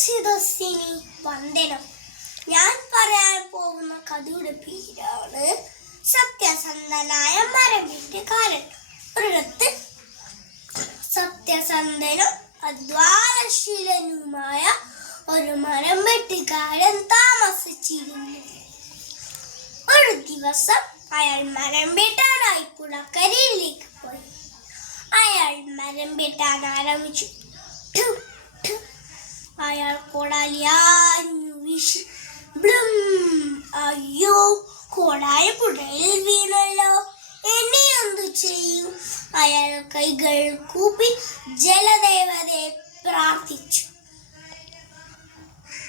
സദസ്സിനി വന്ദനം. ഞാൻ പറയാൻ പോകുന്ന കഥയുടെ പേരാണ് സത്യസന്ധനായ മരം വെട്ടുകാരൻ. ഒരിടത്ത് സത്യസന്ധനും അധ്വാനശീലനുമായ ഒരു മരം വെട്ടുകാരൻ താമസിച്ചിരുന്നു. ഒരു ദിവസം അയാൾ മരം വെട്ടാനായി പുഴക്കരയിലേക്ക് പോയി. അയാൾ മരം വെട്ടാൻ ആരംഭിച്ചു. അയാൾ കോടാലിയാഞ്ഞു വീശി. അയ്യോ, കോടാലി പുഴയിൽ വീണല്ലോ, ഇനി എന്തു ചെയ്യും? അയാൾ കൈകൾ കൂപ്പി ജലദേവതയെ പ്രാർത്ഥിച്ചു.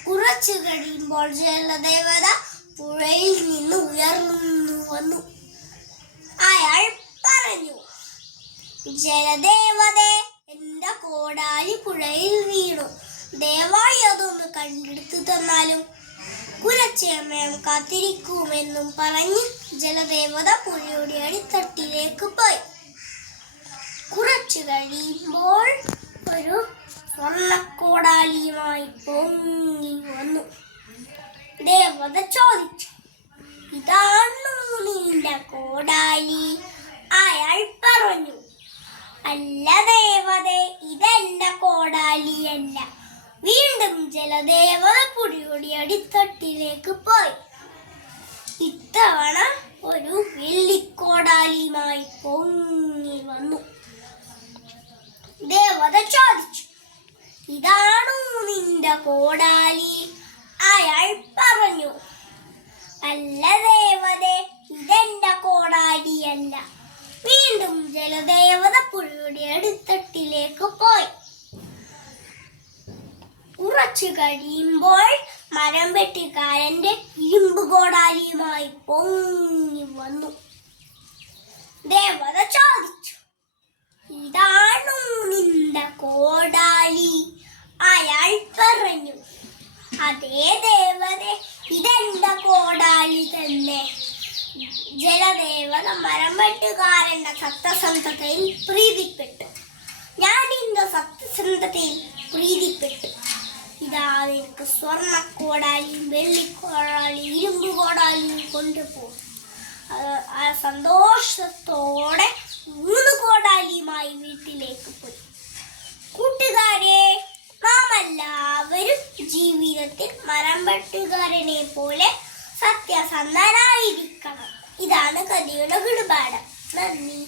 കുറച്ചു കഴിയുമ്പോൾ ജലദേവത പുഴയിൽ നിന്ന് ഉയർന്നു വന്നു. അയാൾ പറഞ്ഞു, ജലദേവതേ, എന്റെ കോടാലി പുഴയിൽ വീണു, ദയവായി അതൊന്ന് കണ്ടെടുത്തു തന്നാലും. കുറച്ചു സമയം കാത്തിരിക്കുമെന്നും പറഞ്ഞ് ജലദേവത പുഴയുടെ അടിത്തട്ടിലേക്ക് പോയി. കുറച്ചു കഴിയുമ്പോൾ ഒരു സ്വർണ്ണക്കോടാലിയുമായി പൊങ്ങി വന്നു. ദേവത ചോദിച്ചു, ഇതാണോ നിന്റെ കോടാലി? അയാൾ പറഞ്ഞു, അല്ല ദേവതേ, ഇതെന്റെ കോടാലിയല്ല. വീണ്ടും ജലദേവത പുഴയുടെ അടിത്തട്ടിലേക്ക് പോയി. ഇത്തവണ ഒരു വെള്ളിക്കോടാലിയുമായി പൊങ്ങി വന്നു. ദേവത ചോദിച്ചു, ഇതാണോ നിന്റെ കോടാലി? അയാൾ പറഞ്ഞു, അല്ല ദേവതേ, ഇതെന്റെ കോടാലിയല്ല. വീണ്ടും ജലദേവത പുഴയുടെ അടിത്തട്ടിലേക്ക് പോയി. കുറച്ചു കഴിയുമ്പോൾ മരം വെട്ടുകാരന്റെ ഇരുമ്പ് കോടാലിയുമായി പൊങ്ങി വന്നു. ദേവത ചോദിച്ചു, ഇതാണോ നിന്റെ കോടാലി? അയാൾ പറഞ്ഞു, അതേ ദേവതേ, ഇതെന്റെ കോടാലി തന്നെ. ജലദേവത മരം വെട്ടുകാരന്റെ സത്യസന്ധതയിൽ പ്രീതിപ്പെട്ടു. ഞാൻ ഇന്ന് സത്യസന്ധതയിൽ പ്രീതിപ്പെട്ടു. ഇതാ നിനക്ക് സ്വർണ്ണക്കോടാലിയും വെള്ളിക്കോടാലിയും ഇരുമ്പ് കോടാലിയും കൊണ്ടുപോകും. ആ സന്തോഷത്തോടെ 3 കോടാലിയുമായി വീട്ടിലേക്ക് പോയി. കൂട്ടുകാരെ, നാം എല്ലാവരും ജീവിതത്തിൽ മരം വെട്ടുകാരനെ പോലെ സത്യസന്ധനായിരിക്കണം. ഇതാണ് കഥയുടെ ഗുണപാഠം. നന്ദി.